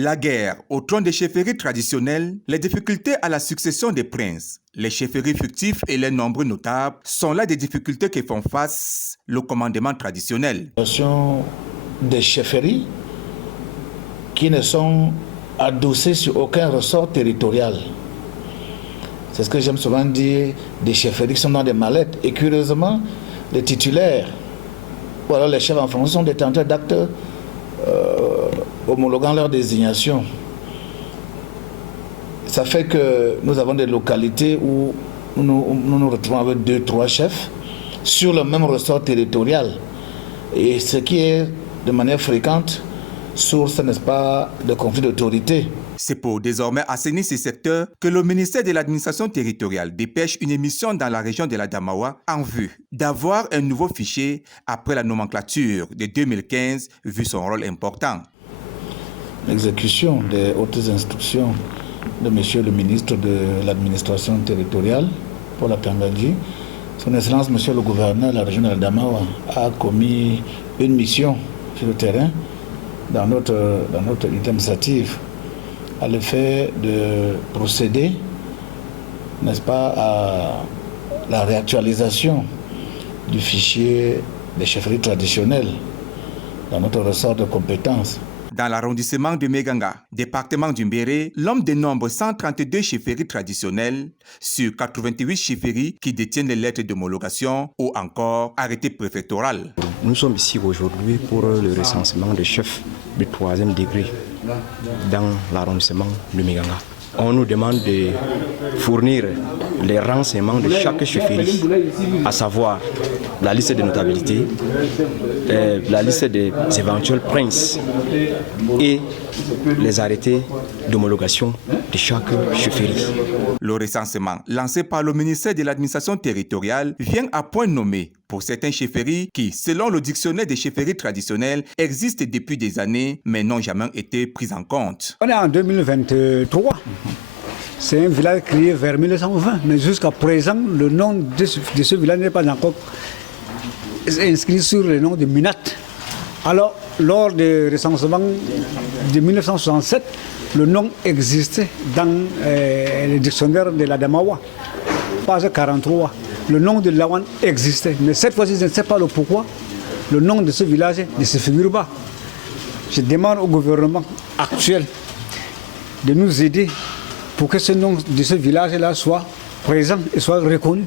La guerre au trône des chefferies traditionnelles, les difficultés à la succession des princes, les chefferies fictifs et les nombreux notables sont là des difficultés que font face le commandement traditionnel. Des chefferies qui ne sont adossées sur aucun ressort territorial. C'est ce que j'aime souvent dire, des chefferies qui sont dans des mallettes. Et curieusement, les titulaires, ou alors les chefs en fonction sont détenteurs d'actes homologuant leur désignation. Ça fait que nous avons des localités où nous retrouvons avec 2-3 chefs sur le même ressort territorial. Et ce qui est de manière fréquente source, n'est-ce pas, de conflits d'autorité. C'est pour désormais assainir ces secteurs que le ministère de l'administration territoriale dépêche une émission dans la région de l'Adamawa en vue d'avoir un nouveau fichier après la nomenclature de 2015 vu son rôle important. L'exécution des hautes instructions de Monsieur le ministre de l'administration territoriale pour la Tanganyika, son Excellence Monsieur le gouverneur de la région de l'Adamawa a commis une mission sur le terrain dans notre unité administrative à l'effet de procéder, n'est-ce pas, à la réactualisation du fichier des chefferies traditionnelles dans notre ressort de compétences. Dans l'arrondissement de Meganga, département du Mbéré, l'homme dénombre 132 chefferies traditionnelles sur 88 chefferies qui détiennent les lettres d'homologation ou encore arrêté préfectoral. Nous sommes ici aujourd'hui pour le recensement des chefs de 3e degré dans l'arrondissement de Meganga. On nous demande de fournir les renseignements de chaque chefferie, à savoir la liste de notabilité, la liste des éventuels princes et les arrêtés d'homologation de chaque chefferie. Le recensement lancé par le ministère de l'administration territoriale vient à point nommé pour certaines chefferies qui, selon le dictionnaire des chefferies traditionnelles, existent depuis des années mais n'ont jamais été prises en compte. On est en 2023. C'est un village créé vers 1920, mais jusqu'à présent, le nom de ce village n'est pas encore inscrit sur le nom de Minat. Alors, lors du recensement de 1967, le nom existait dans le dictionnaire de l'Adamawa, page 43. Le nom de Lawan existait, mais cette fois-ci, je ne sais pas le pourquoi, le nom de ce village ne se figure pas. Je demande au gouvernement actuel de nous aider pour que ce nom de ce village-là soit présent et soit reconnu.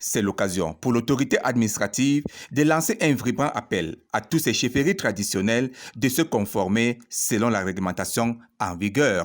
C'est l'occasion pour l'autorité administrative de lancer un vibrant appel à tous ces chefferies traditionnelles de se conformer selon la réglementation en vigueur.